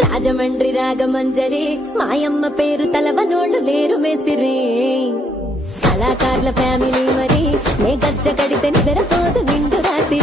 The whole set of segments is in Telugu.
రాజమండ్రి రాగమంజరి మాయమ్మ పేరు తలవనోళ్ళు లేరు మేస్తిరి కళాకారుల ఫ్యామిలీ మరి నే గజ్జ కడితే నిద్రపోదు నిండు రాత్రి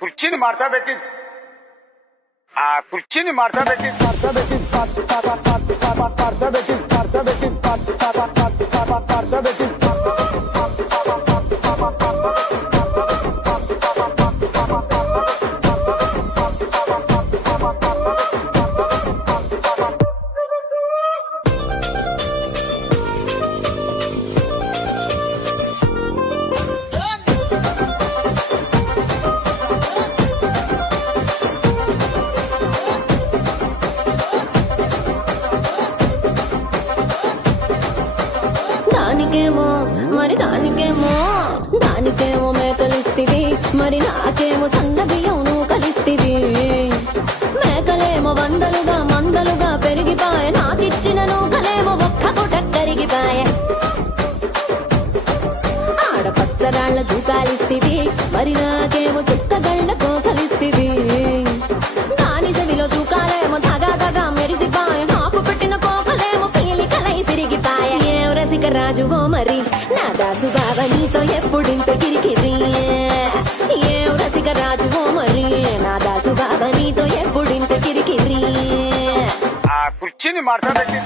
కుర్చీని మార్తా పెట్టి కుర్చీని మార్తా పెట్టి దానికేమో మేకలిస్తివి మరి నాకేమో సన్న బియ్యం నువ్వు కలిస్తివి మేకలేమో వందలుగా మందలుగా పెరిగిపాయ నాకిచ్చిన నూకలేమో ఒక్క పూట కరిగిపాయ ఆడపచ్చరాళ్ల జూకాలిస్తివి మరి నాకేమో చుక్కగళ్ళ కోకలిస్తివి దాని చెవిలో జూకాలేమో తగా తగా మెరిసిపాయ నాకు పెట్టిన కోకలేమో పీలికలై సిరిగిపాయ ఏం రసిక రాజువో మరి నా దాసు బాబా నీతో ఎప్పుడింత కిరికిరి ఏం రసిక రాజువో మరి నా దాసు బాబా నీతో ఎప్పుడింత కిరికిరి కుర్చీని మార్తా పెట్టి